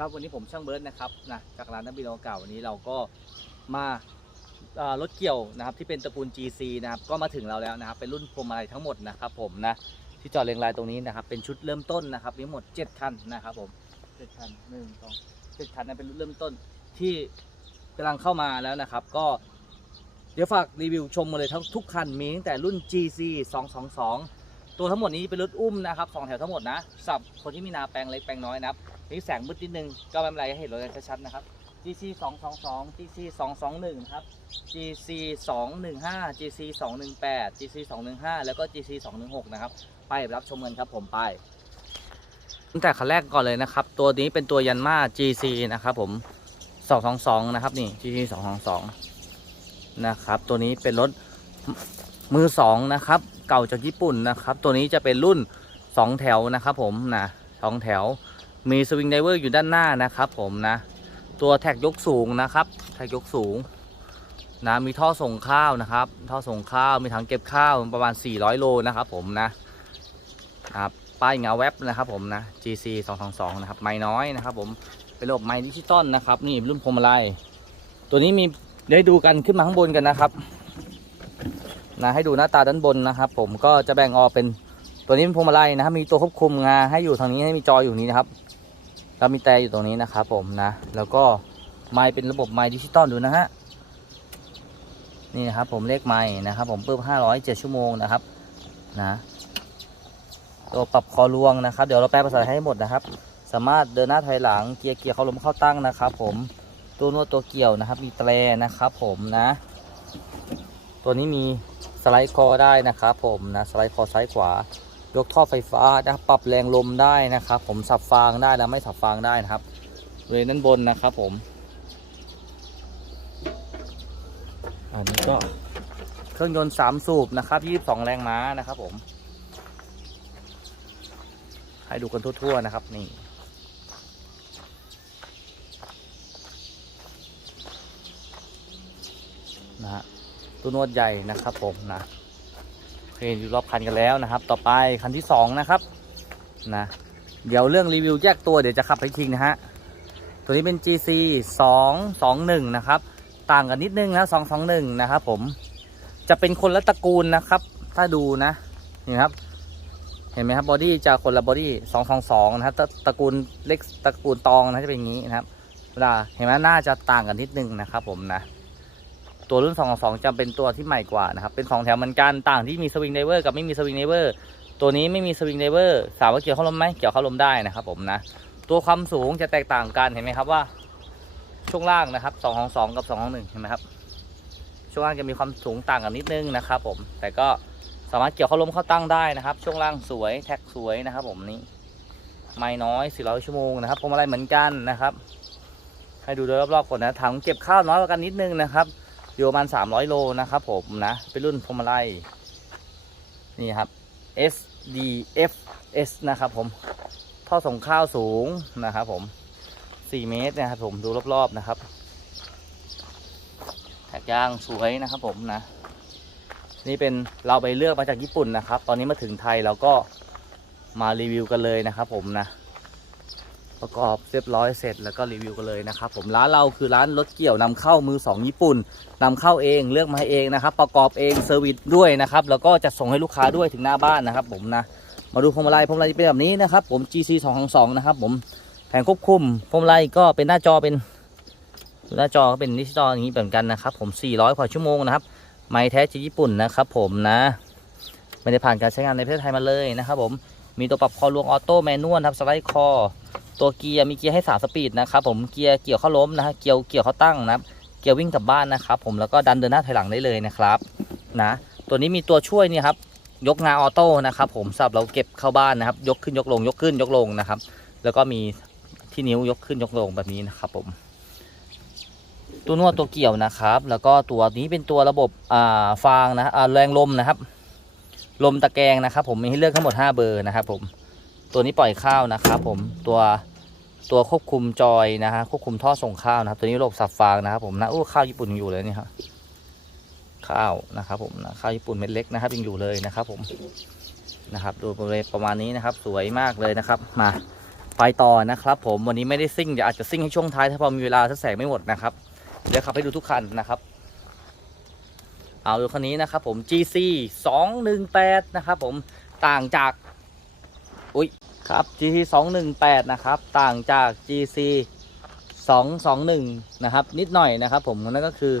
ครับวันนี้ผมช่างเบิร์ดนะครับนะจากร้านนักบินอวกาวันนี้เราก็มารถเกี่ยวนะครับที่เป็นตระกูล GC นะครับก็มาถึงเราแล้วนะครับเป็นรุ่นพวงมาลัยทั้งหมดนะครับผมนะที่จอดเรียงรายตรงนี้นะครับเป็นชุดเริ่มต้นนะครับมีทั้งหมด 7 คันนะครับผม7คันหนึ่งสองเจ็ดคันนะเป็นรุ่นเริ่มต้นที่กำลังเข้ามาแล้วนะครับ ก็เดี๋ยวฝากรีวิวชมมาเลยทั้งทุกคันมีตั้งแต่รุ่น GC 222 ตัวทั้งหมดนี้เป็นรถอุ้มนะครับสองแถวทั้งหมดนะสำหรับคนที่มีนาแปลงเล็กแปลงน้อยนะครับ นี่แสงมืดนิดนึงก็ไม่เป็นไรให้เห็นรถกันชัดๆนะครับ GC 222 GC 221ครับ GC 215 GC 218 GC 215แล้วก็ GC 216นะครับ ไปรับชมกันครับผมไปตั้งแต่คันแรกก่อนเลยนะครับ ตัวนี้เป็นตัวยันมา GC นะครับผม 222 นะครับนี่ GC 222 นะครับ ตัวนี้เป็นรถมือสองนะครับ เก่าจากญี่ปุ่นนะครับ ตัวนี้จะเป็นรุ่น 2 แถวนะครับผมนะสองแถว มีสวิงไดเวอร์อยู่ด้านหน้านะครับผมนะ ตัวแท็กยกสูงนะครับแท็กยกสูงนะมีท่อส่งข้าวนะครับ ท่อส่งข้าวมีถังเก็บข้าวประมาณ 400 โลนะครับผมนะครับป้ายเงาแว็บนะครับผมนะ GC 222นะครับไม้น้อยนะครับผมเป็นระบบไม้ดิจิตอลนะครับนี่รุ่นพวงมาลัยตัวนี้มีเดี๋ยวดูกันขึ้นมาข้างบนกันนะครับนะให้ดูหน้าตาด้านบนนะครับ ผมก็จะแบ่งออกเป็นตัวนี้เป็นพวงมาลัยนะครับ มีตัวควบคุมงาให้อยู่ทางนี้ให้มีจออยู่นี้นะครับ แล้วมีแต่อยู่ตรงนี้นะครับผมนะ แล้วก็ไม้เป็นระบบไม้ดิจิตอลดูนะฮะ นี่นะครับผมเลขไม้นะครับผมเพิ่ม507ชั่วโมงนะครับนะตัวปรับคอรวงนะครับ เดี๋ยวเราแปลภาษาให้หมดนะครับ สามารถเดินหน้าถอยหลังเกียร์เกียร์เข้าลมเข้าตั้งนะครับ ผมตัวนวดตัวเกี่ยวนะครับ มีแตรนะครับ ผมนะ ตัวนี้มีสไลด์คอได้นะครับ ผมนะสไลด์คอซ้ายขวา ยกท่อไฟฟ้านะครับปรับแรงลมได้นะครับ ผมสับฟางได้แล้วไม่สับฟางได้นะครับเลยด้านบนนะครับผม อันนี้ก็เครื่องยนต์สามสูบนะครับ22แรงม้านะครับผมให้ดูกันทั่วๆนะครับนี่นะฮะตัวนวดใหญ่นะครับผมนะ เคอยู่รอบคันกันแล้วนะครับ ต่อไปคันที่สองนะครับนะเดี๋ยวเรื่องรีวิวแยกตัวเดี๋ยวจะขับให้ทิ้งนะฮะตัวนี้เป็น GC 2 2 1 นะครับ ต่างกันนิดนึงนะ2 2 1 นะครับผมจะเป็นคนละตระกูลนะครับ ถ้าดูนะนี่ครับ เห็นไหมครับบอดี้จะคนละบอดี้2 2 2นะครับตระตระกูลเล็กตระกูลตองนะจะเป็นอย่างนี้นะครับเวลาเห็นไหมหน้าจะต่างกันนิดนึงนะครับผมนะ ตัวรุ่น222จะเป็นตัวที่ใหม่กว่านะครับ เป็น2แถวเหมือนกันต่างที่มีสวิงไดเวอร์กับไม่มีสวิงไดเวอร์ตัวนี้ไม่มีสวิงไดเวอร์ถามว่าเกี่ยวข้าลมไหมเกี่ยวข้าลมได้นะครับ ผมนะ ตัวความสูงจะแตกต่างกันเห็นไหมครับว่า ช่วงล่างนะครับ222กับ221เห็นไหมครับ ช่วงล่างจะมีความสูงต่างกันนิดนึงนะครับ ผม แต่ก็สามารถเกี่ยวข้าลมเข้าตั้งได้นะครับ ช่วงล่างสวยแท็กสวยนะครับ ผมนี่ไม่น้อย400ชั่วโมงนะครับพวงมาลัยเหมือนกันนะครับ ให้ดูโดยรอบๆก่อนนะถังเก็บข้าวน้อยกว่ากันนิดนึงนะครับ อยู่ประมาณ 300 โลนะครับผมนะ เป็นรุ่นพมาลัยนี่ครับ SDFS นะครับผม ท่อส่งข้าวสูงนะครับผม 4 เมตรนะครับผมดูรอบๆนะครับแท็กยางสวยนะครับผมนะ นี่เป็นเราไปเลือกมาจากญี่ปุ่นนะครับ ตอนนี้มาถึงไทยเราก็มารีวิวกันเลยนะครับผมนะ ประกอบเรียบร้อยเสร็จแล้วก็รีวิวกันเลยนะครับผมร้านเราคือร้านรถเกี่ยวนำเข้ามือสองญี่ปุ่นนำเข้าเองเลือกมาให้เองนะครับ ประกอบเองเซอร์วิสด้วยนะครับแล้วก็จะส่งให้ลูกค้าด้วยถึงหน้าบ้านนะครับ ผมนะมาดูพวงมาลัยพวงมาลัยเป็นแบบนี้นะครับผม GC 2 2 2นะครับผมแผงควบคุมพวงมาลัยก็เป็นหน้าจอเป็นหน้าจอก็เป็นดิจิตอลอย่างนี้เหมือนกันนะครับผม 400กว่าชั่วโมงนะครับไม้แท้จากญี่ปุ่นนะครับ ผมนะไม่ได้ผ่านการใช้งานในประเทศไทยมาเลยนะครับผม มีตัวปรับคอรวงออโต้แมนนวลครับสไลด์คอ ตัวเกียร์มีเกียร์ให้สามสปีดนะครับผมเกียร์เกี่ยวเข้าล้มนะฮะเกียร์เกี่ยวเข้าตั้งนะครับเกียร์วิ่งกลับบ้านนะครับผมแล้วก็ดันเดินหน้าถอยหลังได้เลยนะครับนะตัวนี้มีตัวช่วยนี่ครับยกงาออโต้นะครับผมสำหรับเราเก็บเข้าบ้านนะครับยกขึ้นยกลงยกขึ้นยกลงนะครับ แล้วก็มีที่นิ้วยกขึ้นยกลงแบบนี้นะครับผมตัวนวดตัวเกี่ยวนะครับ แล้วก็ตัวนี้เป็นตัวระบบฟางนะแรงลมนะครับ ลมตะแกรงนะครับ ผมมีให้เลือกทั้งหมด 5 เบอร์นะครับผมตัวนี้ปล่อยข้าวนะครับผมตัวตัวควบคุมจอยนะฮะควบคุมท่อส่งข้าวนะครับ ตัวนี้ระบบสับฟางนะครับผมนะโอ้ข้าวญี่ปุ่นยังอยู่เลยนี่ครับข้าวนะครับผมนะข้าวญี่ปุ่นเม็ดเล็กนะครับยังอยู่เลยนะครับ ผมนะครับ ดูบริเวณประมาณนี้นะครับ สวยมากเลยนะครับ มาไปต่อนะครับ ผมวันนี้ไม่ได้ซิ่งเดี๋ยวอาจจะซิ่งให้ช่วงท้ายถ้าพอมีเวลาถ้าแสงไม่หมดนะครับเดี๋ยวขับให้ดูทุกคันนะครับ เอาดูคันนี้นะครับผม GC 218นะครับผมต่างจากอุ้ยครับ GC 218นะครับต่างจาก GC 221นะครับนิดหน่อยนะครับผมนั่นก็คือ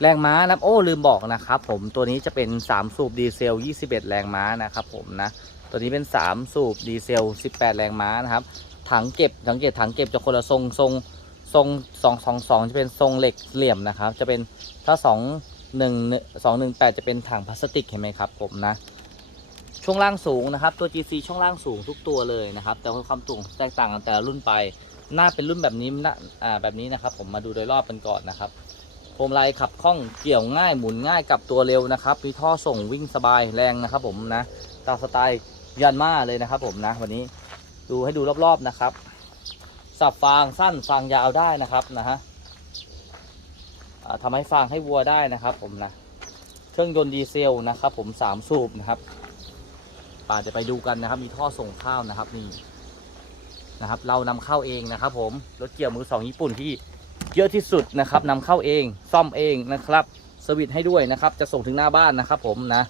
แรงม้านะโอ้ลืมบอกนะครับผมตัวนี้จะเป็น 3 สูบดีเซล 21 แรงม้านะครับผมนะตัวนี้เป็น 3 สูบดีเซล 18 แรงม้านะครับถังเก็บสังเกตถังเก็บจะคนละทรงทรงทรงสองสองสองจะเป็นทรงเหล็กเหลี่ยมนะครับ จะเป็นถ้าสอง หนึ่งสองหนึ่งแปดจะเป็นถังพลาสติกเห็นไหมครับผมนะ ช่วงล่างสูงนะครับ ตัว GC ช่วงล่างสูงทุกตัวเลยนะครับ แต่ความสูงแตกต่างกันแต่ละรุ่นไป หน้าเป็นรุ่นแบบนี้หน้าอ่าแบบนี้นะครับ ผมมาดูโดยรอบกันก่อนนะครับพวงมาลัยขับคล่องเกี่ยวง่ายหมุนง่ายกลับตัวเร็วนะครับมีท่อส่งวิ่งสบายแรงนะครับ ผมนะตามสไตล์ยันมาเลยนะครับ ผมนะ วันนี้ดูให้ดูรอบๆนะครับ สับฟางสั้นฟางยาวได้นะครับนะฮะ อ่าทำให้ฟางให้วัวได้นะครับผมนะ เครื่องยนต์ดีเซลนะครับ ผมสามสูบนะครับป่าจะไปดูกันนะครับ มีท่อส่งข้าวนะครับนี่นะครับ เรานำเข้าเองนะครับ ผมรถเกี่ยวมือสองญี่ปุ่นที่เยอะที่สุดนะครับนำเข้าเอง ซ่อมเองนะครับสวิตให้ด้วยนะครับ จะส่งถึงหน้าบ้านนะครับ ผมนะ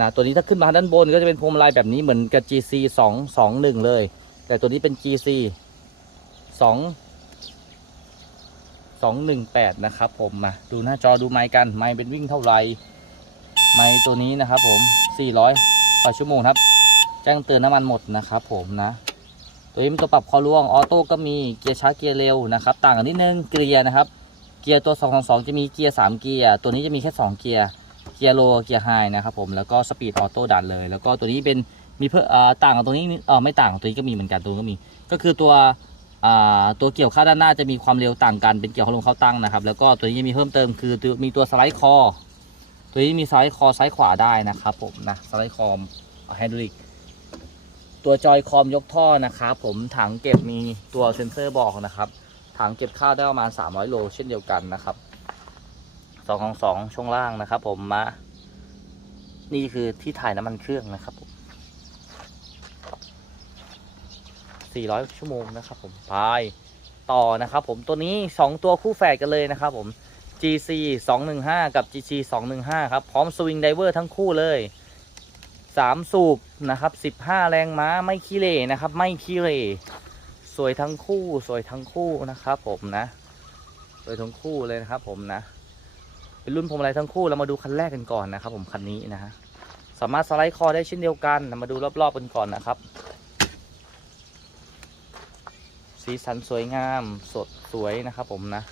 นะตัวนี้ถ้าขึ้นมาด้านบนก็จะเป็นพวงมาลัยแบบนี้เหมือนกับ GC 2 2 1เลย แต่ตัวนี้เป็น GC ส องสองหนึ่งแปดนะครับผมมาดูหน้าจอดูไมค์กันไมค์เป็นวิ่งเท่าไหร่ไมค์ตัวนี้นะครับผมสี่ร้อยต่อชั่วโมงครับ แจ้งเตือนน้ำมันหมดนะครับผมนะ ตัวนี้เป็นตัวปรับคอร่วงออโต้ก็มีเกียร์ช้าเกียร์เร็วนะครับ ต่างกันนิดนึงเกียร์นะครับ เกียร์ตัว 2 2 2 จะมีเกียร์ 3 เกียร์ ตัวนี้จะมีแค่ 2 เกียร์ เกียร์โล เกียร์ไฮนะครับผม แล้วก็สปีดออโต้ดันเลย แล้วก็ตัวนี้เป็นมีเพิ่อต่างกับตัวนี้เออไม่ต่างตัวนี้ก็มีเหมือนกันตัวนี้ก็มี ก็คือตัว ตัวเกี่ยวข้าวด้านหน้าจะมีความเร็วต่างกันเป็นเกี่ยวข้าวลงเข้าตั้งนะครับ แล้วก็ตัวนี้จะมีเพิ่มเติมคือมีตัวสไลด์คอ ตัวนี้มีสไลด์คอซ้ายขวาได้นะครับผมนะสไลด์คอมไฮดรอลิกตัวจอยคอมยกท่อนะครับผมถังเก็บมีตัวเซ็นเซอร์บอกนะครับ ถังเก็บข้าวได้ประมาณ 300 โลเช่นเดียวกันนะครับสองของสองช่วงล่างนะครับ ผมมา นี่คือที่ถ่ายน้ำมันเครื่องนะครับผม 400 ชั่วโมงนะครับผมไปต่อนะครับผมตัวนี้ 2 ตัวคู่แฝดกันเลยนะครับผม GC 215 กับ GC 215 ครับ พร้อมสวิงไดเวอร์ทั้งคู่เลย 3 สูบนะครับ 15 แรงม้าไม่ขี้เหร่นะครับ ไม่ขี้เหร่สวยทั้งคู่สวยทั้งคู่นะครับผมนะ สวยทั้งคู่เลยนะครับผมนะ เป็นรุ่นพวงมาลัยทั้งคู่เรามาดูคันแรกกันก่อนนะครับผมคันนี้นะฮะสามารถสไลด์คอได้เช่นเดียวกันมาดูรอบๆกันก่อนนะครับ สีสันสวยงามสดสวยนะครับผมนะ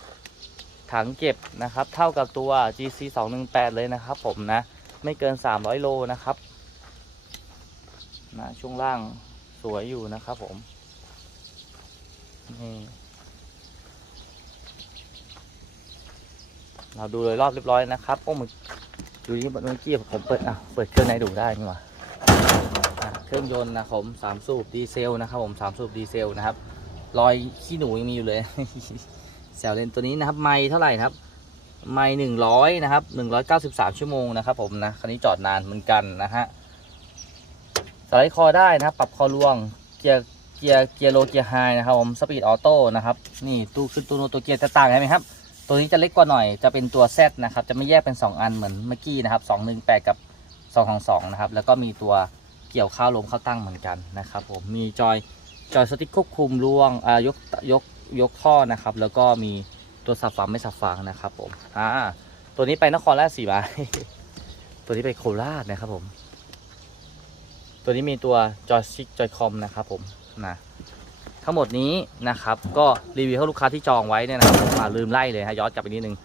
ถังเก็บนะครับ เท่ากับตัว GC 218เลยนะครับผมนะ ไม่เกิน 300 โลนะครับนะช่วงล่างสวยอยู่นะครับผมนี่เราดูโดยรอบเรียบร้อยนะครับโอ้มึงดูนี่เมื่อกี้ผมเปิดอะเปิดเครื่องไหนดูได้นี่หว่าอะเครื่องยนต์นะผมสามสูบดีเซลนะครับผมสามสูบดีเซลนะครับ รอยขี้หนูยังมีอยู่เลยแซวเลนตัวนี้นะครับ ไม่เท่าไหร่ครับ ไม่หนึ่งร้อยนะครับหนึ่งร้อยเก้าสิบสามชั่วโมงนะครับผมนะคันนี้จอดนานเหมือนกันนะฮะสไลด์คอได้นะครับ ปรับคอล่วงเกียร์เกียร์เกียร์โลเกียร์ไฮนะครับผมสปีดออโต้นะครับนี่ตู้ขึ้นตู้โนตัวเกียร์จะต่างกันไหมครับ ตัวนี้จะเล็กกว่าหน่อยจะเป็นตัว Z นะครับ จะไม่แยกเป็น 2 อันเหมือนเมื่อกี้นะครับ218กับ222นะครับแล้วก็มีตัวเกี่ยวข้าวลมเข้าตั้งเหมือนกันนะครับผมมีจอย จอยสติ๊กควบคุมล่วงอ่ายกยกยกท่อนะครับ แล้วก็มีตัวสับฟางไม่สับฟางนะครับผมอ่าตัวนี้ไปนครราชสีมา ตัวนี้ไปโคราชนะครับผม ตัวนี้มีตัวจอยซิกจอยคอมนะครับผมนะทั้งหมดนี้นะครับ ก็รีวิวให้ลูกค้าที่จองไว้เนี่ยนะครับมอ่าลืมไล่เลยฮะย้อนกลับไปนิดนึง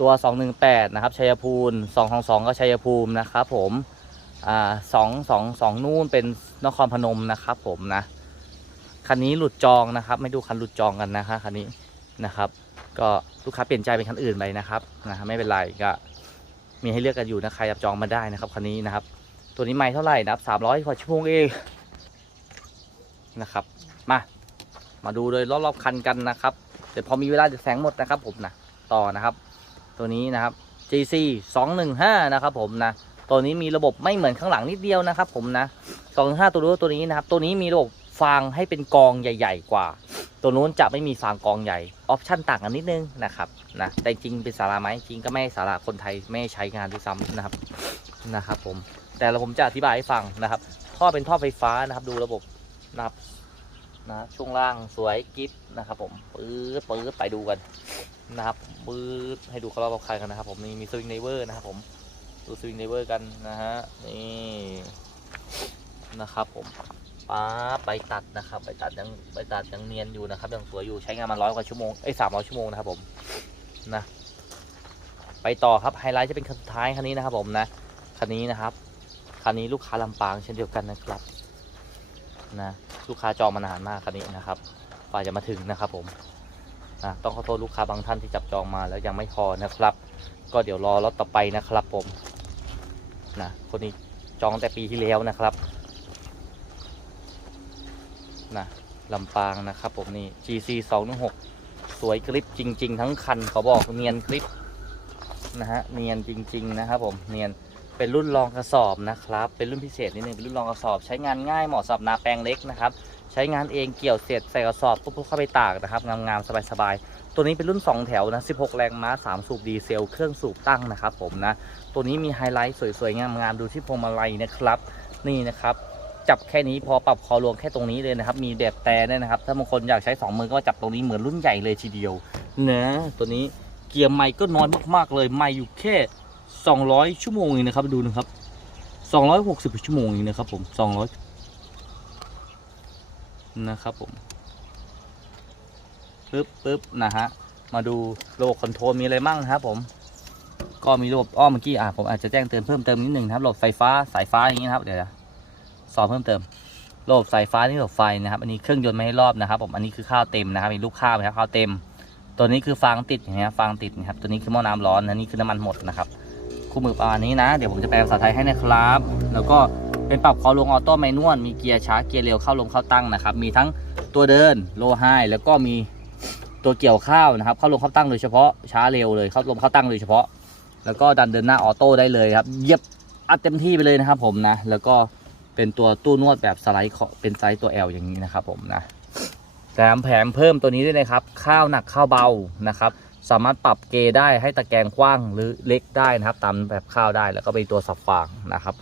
ตัว 218 นะครับชัยภูมิ222 ก็ชัยภูมินะครับผมอ่า222นู่นเป็นนครพนมนะครับผมนะ คันนี้หลุดจองนะครับ ไม่ดูคันหลุดจองกันนะคะคันนี้นะครับ ก็ลูกค้าเปลี่ยนใจเป็นคันอื่นไปนะครับนะไม่เป็นไรก็มีให้เลือกกันอยู่นะใครอยากจองมาได้นะครับคันนี้นะครับ ตัวนี้ไม่เท่าไหร่นะครับสามร้อยกว่าชั่วโมงเองนะครับ มามาดูโดยรอบๆคันกันนะครับเดี๋ยวพอมีเวลาจะแสงหมดนะครับผมนะต่อนะครับ ตัวนี้นะครับ GC 215นะครับผมนะตัวนี้มีระบบไม่เหมือนข้างหลังนิดเดียวนะครับ ผมนะ215ตัวรู้ตัวนี้นะครับ ตัวนี้มีระบบ ฟางให้เป็นกองใหญ่ ๆ กว่า ตัวนู้นจะไม่มีฟางกองใหญ่ออปชั่นต่างกันนิดนึงนะครับนะแต่จริงเป็นสาราไหมจริงก็ไม่สาราคนไทยไม่ใช้งานด้วยซ้ำนะครับนะครับผมแต่เราผมจะอธิบายให้ฟังนะครับ ท่อเป็นท่อไฟฟ้านะครับ ดูระบบนะครับนะช่วงล่างสวยกิฟนะครับ ผมปื๊ดปื๊ดไปดูกันนะครับปื๊ดให้ดูเขาเราใครกันนะครับ ผมมีมีสวิงเนเวอร์นะครับ ผมดูสวิงเนเวอร์กันนะฮะนี่นะครับผม ป๊าบไปตัดนะครับไปตัดยังไปตัดยังเนียนอยู่นะครับยังสวยอยู่ใช้งานมาร้อยกว่าชั่วโมงเอ้สามร้อยชั่วโมงนะครับผมนะไปต่อครับไฮไลท์จะเป็นคันสุดท้ายคันนี้นะครับผมนะคันนี้นะครับคันนี้ลูกค้าลำปางเช่นเดียวกันนะครับนะลูกค้าจองมานานมากคันนี้นะครับกว่าจะมาถึงนะครับผมนะต้องขอโทษลูกค้าบางท่านที่จับจองมาแล้วยังไม่พอนะครับ ก็เดี๋ยวรอรถต่อไปนะครับผมนะคนนี้จองแต่ปีที่แล้วนะครับ นะลำปางนะครับผมนี่ GC 216สวยกริปจริง ๆ ทั้งคันเขาบอกเนียนกริปนะฮะเนียนจริง ๆ นะครับผมเนียนเป็นรุ่นรองกระสอบนะครับ เป็นรุ่นพิเศษนิดนึงเป็นรุ่นรองกระสอบ ใช้งานง่ายเหมาะสำหรับนาแปลงเล็กนะครับ ใช้งานเองเกี่ยวเสร็จใส่กระสอบปุ๊บปุ๊บเข้าไปตากนะครับงามๆสบายๆตัวนี้เป็นรุ่น 2 แถวนะ16 แรงม้า 3 สูบดีเซล เครื่องสูบตั้งนะครับผมนะตัวนี้มีไฮไลท์สวยๆงามๆดูที่พวงมาลัยนะครับ นี่นะครับ จับแค่นี้พอปรับคอรวงแค่ตรงนี้เลยนะครับ มีแบบแต่ด้วยนะครับ ถ้าบางคนอยากใช้ 2 มือก็จับตรงนี้เหมือนรุ่นใหญ่เลยทีเดียวนะตัวนี้เกียร์ไม่ก็น้อยมากๆเลยไม่อยู่แค่ 200 ชั่วโมงเองนะครับดูนะครับ 260 ชั่วโมงเองนะครับผม200นะครับผมปึ๊บปึ๊บนะฮะมาดูระบบคอนโทรลมีอะไรบ้างนะครับผมก็มีระบบอ้อมเมื่อกี้อะผมอาจจะแจ้งเตือนเพิ่มเติมนิดหนึ่งนะครับระบบไฟฟ้าสายฟ้าอย่างนี้นะครับเดี๋ยว นะสอนเพิ่มเติมระบบสายฟ้านี่ระบบไฟนะครับ อันนี้เครื่องยนต์ไม่ให้รอบนะครับ ผมอันนี้คือข้าวเต็มนะครับมีลูกข้าวนะครับข้าวเต็ม ตัวนี้คือฟางติดอย่างเงี้ยฟางติดนะครับตัวนี้คือหม้อน้ำร้อนนะนี่คือน้ำมันหมดนะครับคู่มือประมาณนี้นะ เดี๋ยวผมจะแปลภาษาไทยให้นะครับ แล้วก็เป็นปรับคอลงออโต้แมนนวลมีเกียร์ช้าเกียร์เร็วเข้าลงเข้าตั้งนะครับ มีทั้งตัวเดินโลไฮแล้วก็มีตัวเกี่ยวข้าวนะครับ เข้าลงเข้าตั้งโดยเฉพาะช้าเร็วเลยเข้าลงเข้าตั้งโดยเฉพาะ แล้วก็ดันเดินหน้าออโต้ได้เลยครับเย็บอัดเต็มที่ไปเลยนะครับผมนะแล้วก็ เป็นตัวตู้นวดแบบสไลด์เป็นไซส์ตัว L อย่างนี้นะครับผมนะแถมแผมเพิ่มตัวนี้ด้วยนะครับ ข้าวหนักข้าวเบานะครับ สามารถปรับเกย์ได้ให้ตะแกรงกว้างหรือเล็กได้นะครับ ตามแบบข้าวได้แล้วก็เป็นตัวสับฟางนะครับ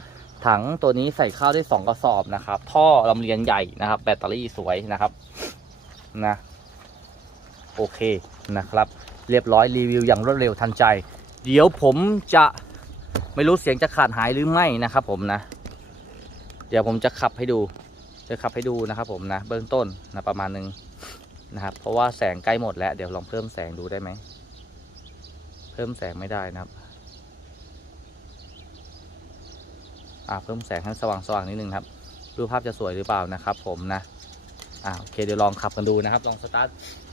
ถังตัวนี้ใส่ข้าวได้ 2 กระสอบนะครับ ท่อลำเลียงใหญ่นะครับ แบตเตอรี่สวยนะครับนะโอเคนะครับ เรียบร้อยรีวิวอย่างรวดเร็วทันใจ เดี๋ยวผมจะไม่รู้เสียงจะขาดหายหรือไม่นะครับผมนะ เดี๋ยวผมจะขับให้ดูจะขับให้ดูนะครับผมนะเบื้องต้นนะประมาณนึงนะครับ เพราะว่าแสงใกล้หมดแล้วเดี๋ยวลองเพิ่มแสงดูได้ไหมเพิ่มแสงไม่ได้นะครับอ่าเพิ่มแสงให้สว่างสว่างนิดนึงครับดูภาพจะสวยหรือเปล่านะครับ ผมนะอ่าโอเคเดี๋ยวลองขับกันดูนะครับ ลองสตาร์ท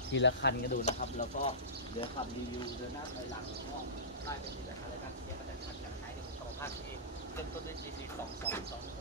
ทีละคันกันดูนะครับ แล้วก็เดี๋ยวขับรีวิวเดินหน้าถอยหลังก็ได้เป็นทีละคันเลยกันเดี๋ยวมันจะขัดกันหายในสมรรถภาพที่เริ่มต้นด้วย GC 2 2 2 6แล้วกัน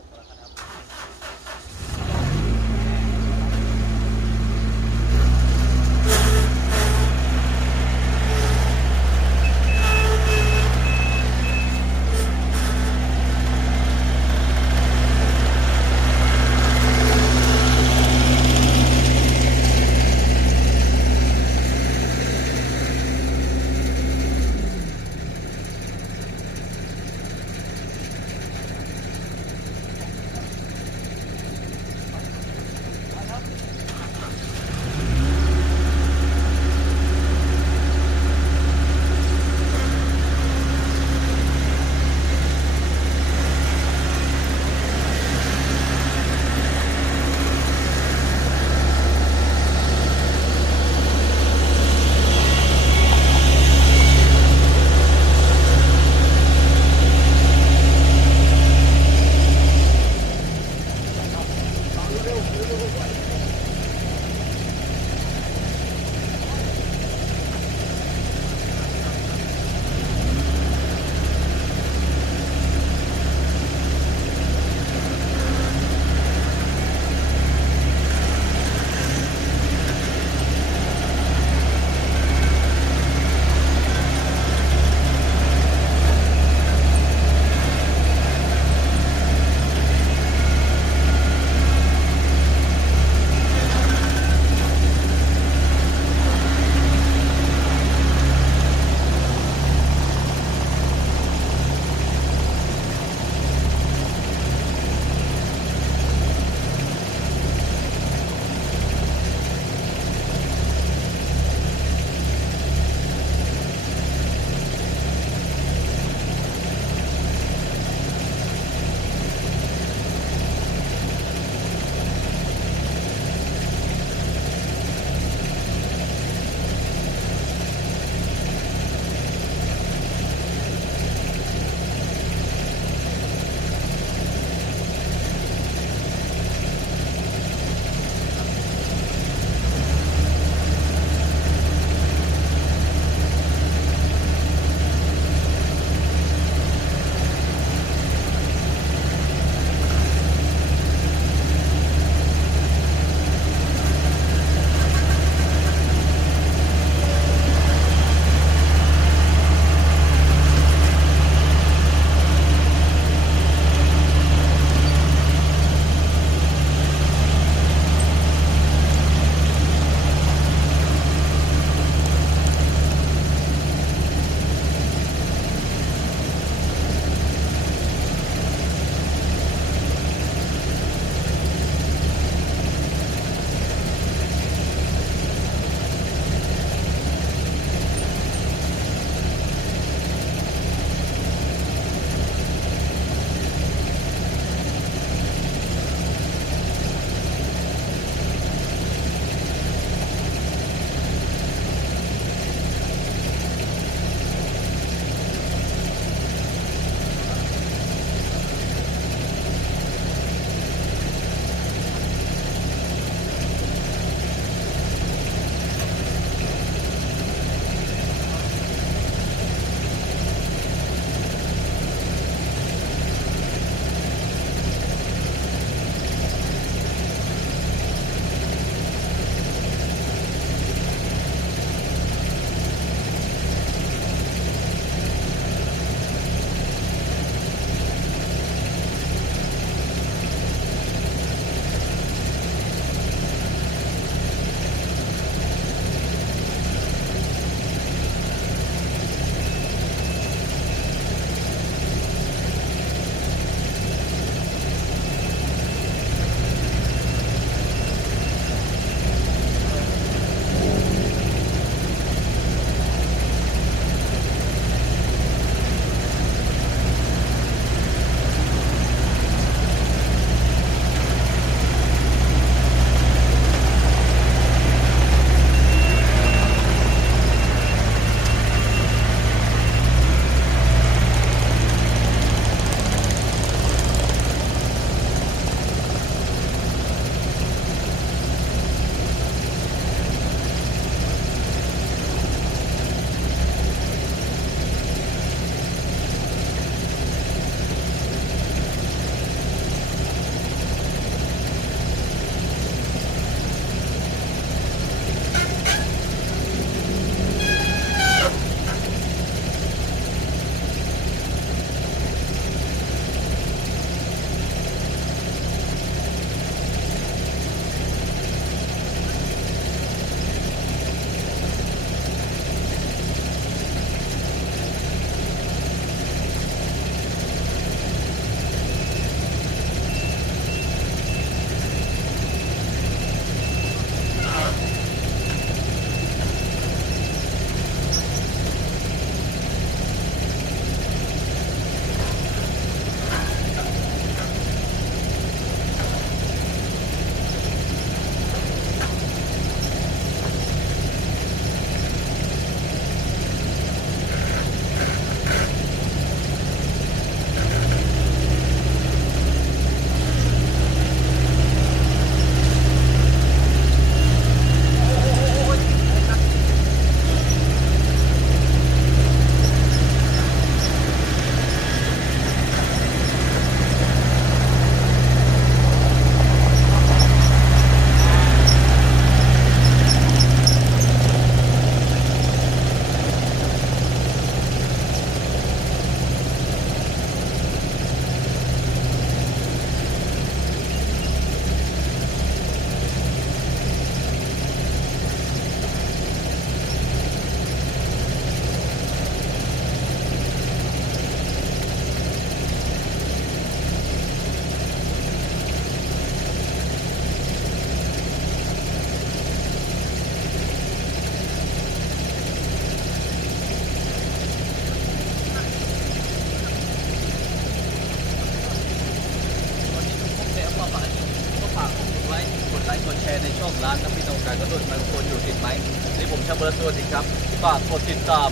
ฝากกดติดตาม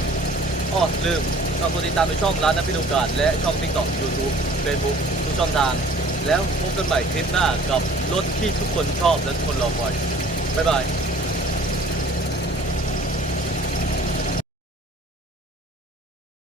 อ้อลืมฝากกดติดตามในช่องร้านน้ำพริกนกาดและช่องทิกตอกยูทูบเฟซบุ๊กทุกช่องทาง แล้วพบกันใหม่คลิปหน้ากับรถที่ทุกคนชอบและทุกคนรอคอยบ๊ายบาย